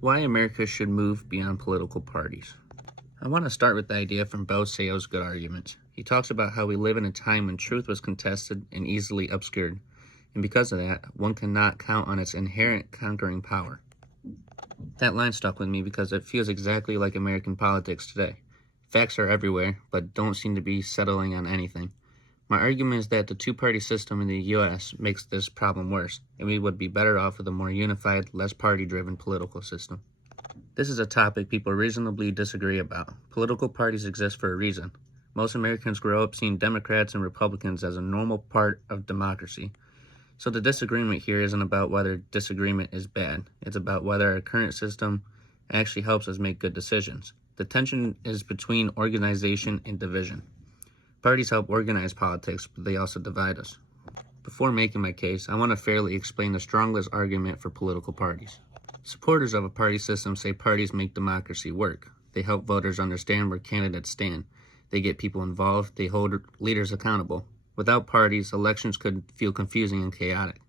Why America should move beyond political parties. I want to start with the idea from Boseo's good arguments. He talks about how we live in a time when truth was contested and easily obscured, and because of that, one cannot count on its inherent conquering power. That line stuck with me because it feels exactly like American politics today. Facts are everywhere, but don't seem to be settling on anything. My argument is that the two-party system in the U.S. makes this problem worse, and we would be better off with a more unified, less party-driven political system. This is a topic people reasonably disagree about. Political parties exist for a reason. Most Americans grow up seeing Democrats and Republicans as a normal part of democracy. So the disagreement here isn't about whether disagreement is bad. It's about whether our current system actually helps us make good decisions. The tension is between organization and division. Parties help organize politics, but they also divide us. Before making my case, I want to fairly explain the strongest argument for political parties. Supporters of a party system say parties make democracy work. They help voters understand where candidates stand. They get people involved. They hold leaders accountable. Without parties, elections could feel confusing and chaotic.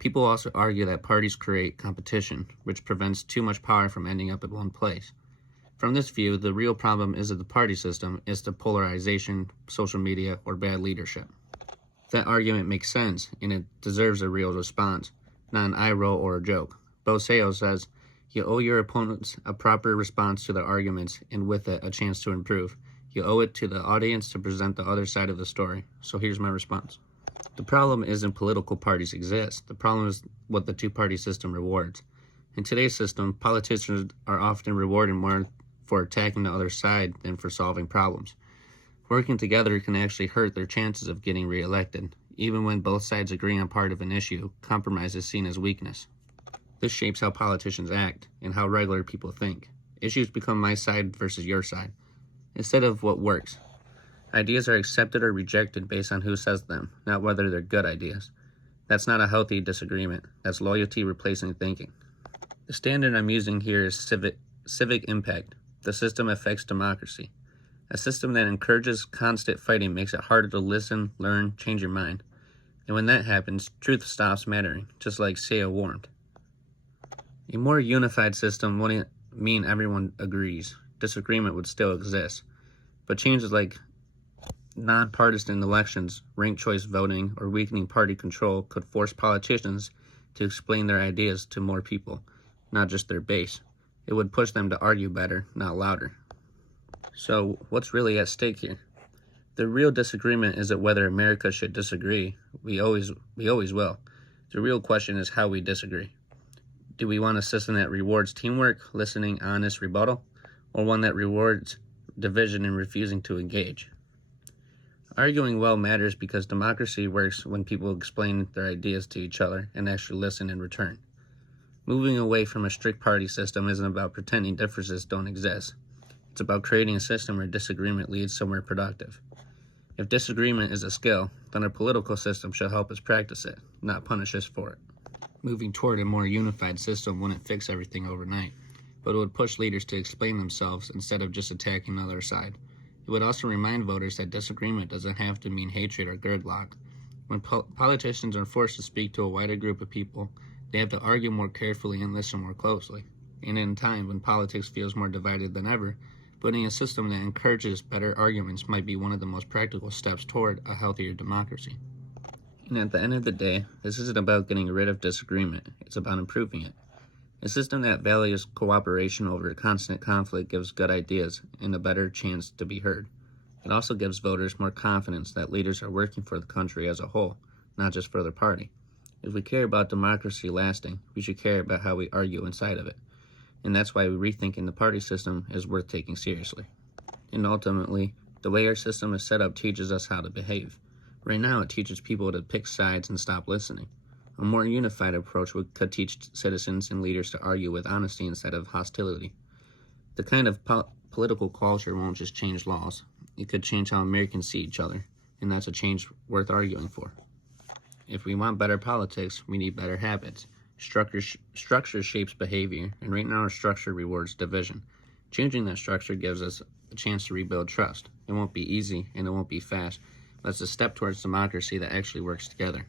People also argue that parties create competition, which prevents too much power from ending up at one place. From this view, the real problem isn't the party system, it's the polarization, social media, or bad leadership. That argument makes sense, and it deserves a real response, not an eye roll or a joke. Boseo says, you owe your opponents a proper response to their arguments, and with it, a chance to improve. You owe it to the audience to present the other side of the story. So here's my response. The problem isn't political parties exist. The problem is what the two-party system rewards. In today's system, politicians are often rewarded more for attacking the other side than for solving problems. Working together can actually hurt their chances of getting reelected. Even when both sides agree on part of an issue, compromise is seen as weakness. This shapes how politicians act and how regular people think. Issues become my side versus your side, instead of what works. Ideas are accepted or rejected based on who says them, not whether they're good ideas. That's not a healthy disagreement. That's loyalty replacing thinking. The standard I'm using here is civic impact. The system affects democracy. A system that encourages constant fighting makes it harder to listen, learn, change your mind. And when that happens, truth stops mattering, just like Seo warned. A more unified system wouldn't mean everyone agrees. Disagreement would still exist. But changes like nonpartisan elections, ranked choice voting, or weakening party control could force politicians to explain their ideas to more people, not just their base. It would push them to argue better, not louder. So, what's really at stake here? The real disagreement isn't whether America should disagree. We always will. The real question is how we disagree. Do we want a system that rewards teamwork, listening, honest rebuttal, or one that rewards division and refusing to engage? Arguing well matters because democracy works when people explain their ideas to each other and actually listen in return. Moving away from a strict party system isn't about pretending differences don't exist. It's about creating a system where disagreement leads somewhere productive. If disagreement is a skill, then our political system should help us practice it, not punish us for it. Moving toward a more unified system wouldn't fix everything overnight, but it would push leaders to explain themselves instead of just attacking the other side. It would also remind voters that disagreement doesn't have to mean hatred or gridlock. When politicians are forced to speak to a wider group of people, they have to argue more carefully and listen more closely. And in a time when politics feels more divided than ever, putting a system that encourages better arguments might be one of the most practical steps toward a healthier democracy. And at the end of the day, this isn't about getting rid of disagreement, it's about improving it. A system that values cooperation over constant conflict gives good ideas and a better chance to be heard. It also gives voters more confidence that leaders are working for the country as a whole, not just for their party. If we care about democracy lasting, we should care about how we argue inside of it. And that's why rethinking the party system is worth taking seriously. And ultimately, the way our system is set up teaches us how to behave. Right now, it teaches people to pick sides and stop listening. A more unified approach could teach citizens and leaders to argue with honesty instead of hostility. The kind of political culture won't just change laws. It could change how Americans see each other, and that's a change worth arguing for. If we want better politics, we need better habits. Structure shapes behavior, and right now our structure rewards division. Changing that structure gives us a chance to rebuild trust. It won't be easy, and it won't be fast, but it's a step towards democracy that actually works together.